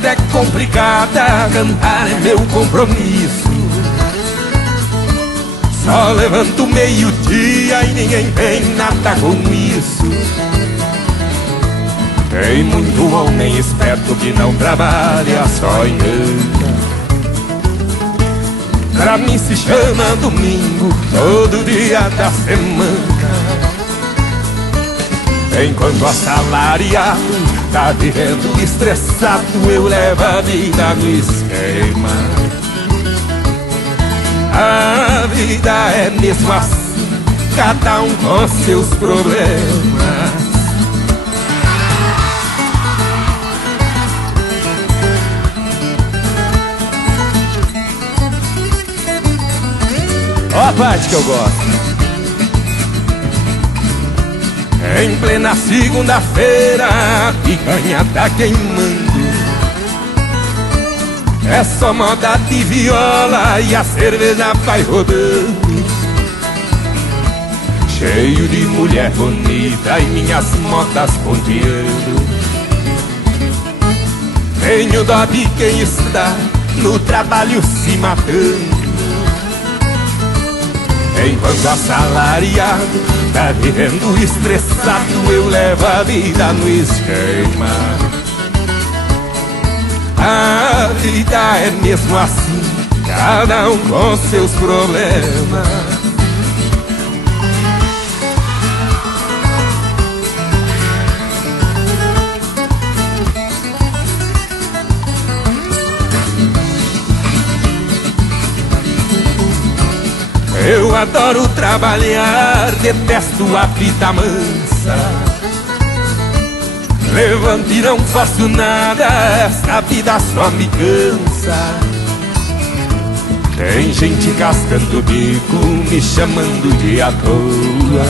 vida é complicada, cantar é meu compromisso. Só levanto meio-dia e ninguém tem nada com isso. Tem muito homem esperto que não trabalha, só engana. Pra mim se chama domingo, todo dia da semana. Enquanto assalariado tá vivendo estressado, eu levo a vida no esquema. A vida é mesmo assim, cada um com seus problemas. Ó a parte que eu gosto. Em plena segunda-feira, a picanha tá queimando. É só moda de viola e a cerveja vai rodando. Cheio de mulher bonita e minhas modas ponteando. Tenho dó de quem está no trabalho se matando. Enquanto assalariado tá vivendo estressado, eu levo a vida no esquema. A vida é mesmo assim, cada um com seus problemas. Eu adoro trabalhar, detesto a vida mansa. Levanto e não faço nada, essa vida só me cansa. Tem gente cascando o bico, me chamando de à toa.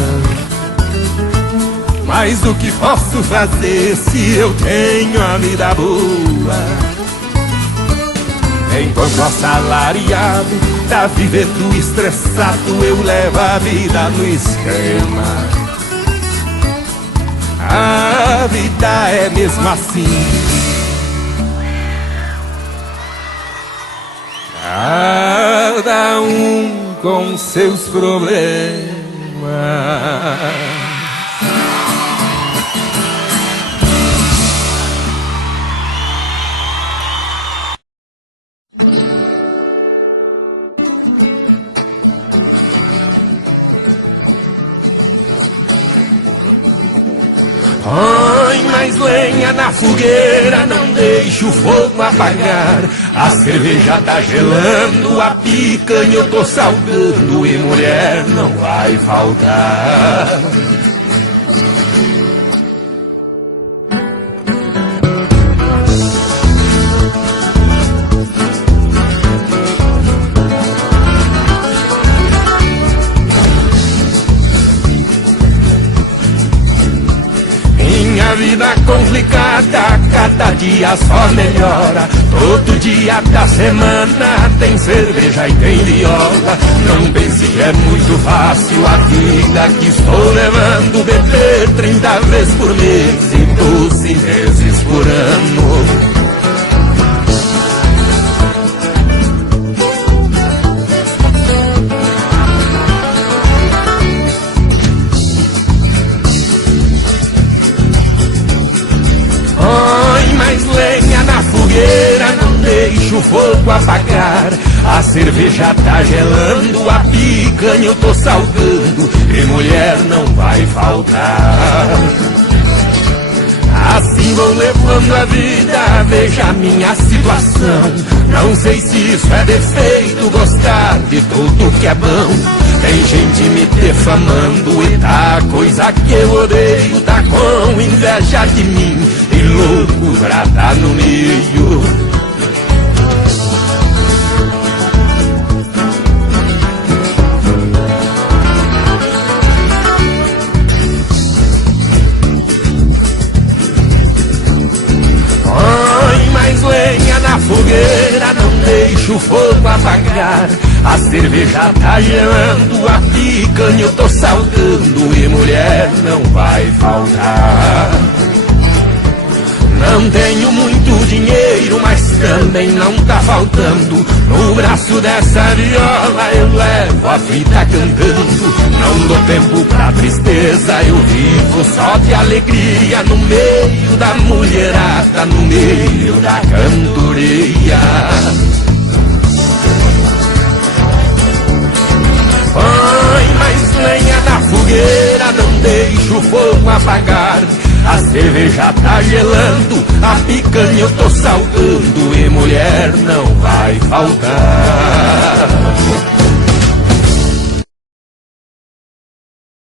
Mas o que posso fazer se eu tenho a vida boa? Enquanto assalariado tá vivendo estressado, eu levo a vida no esquema. A vida é mesmo assim, cada um com seus problemas. Põe mais lenha na fogueira, não deixe o fogo apagar. A cerveja tá gelando, a picanha eu tô salgando e mulher não vai faltar. Minha vida complicada, cada dia só melhora. Todo dia da semana tem cerveja e tem viola. Não pense que é muito fácil a vida que estou levando. Beber 30 vezes por mês e 12 vezes por ano. Não deixa o fogo apagar. A cerveja tá gelando, a picanha eu tô salgando e mulher não vai faltar. Assim vou levando a vida, veja a minha situação. Não sei se isso é defeito, gostar de tudo que é bom. Tem gente me defamando e tá coisa que eu odeio. Tá com inveja de mim e louco pra tá no meio. Fogueira, não deixa o fogo apagar. A cerveja tá gelando, a picanha eu tô salgando e mulher não vai faltar. Não tenho muito dinheiro, mas também não tá faltando. No braço dessa viola eu levo a vida cantando. Não dou tempo pra tristeza, eu vivo só de alegria, no meio da mulherada, no meio da cantoria. Põe mais lenha na fogueira, não deixa o fogo apagar. A cerveja tá gelando, a picanha eu tô salgando, e mulher não vai faltar.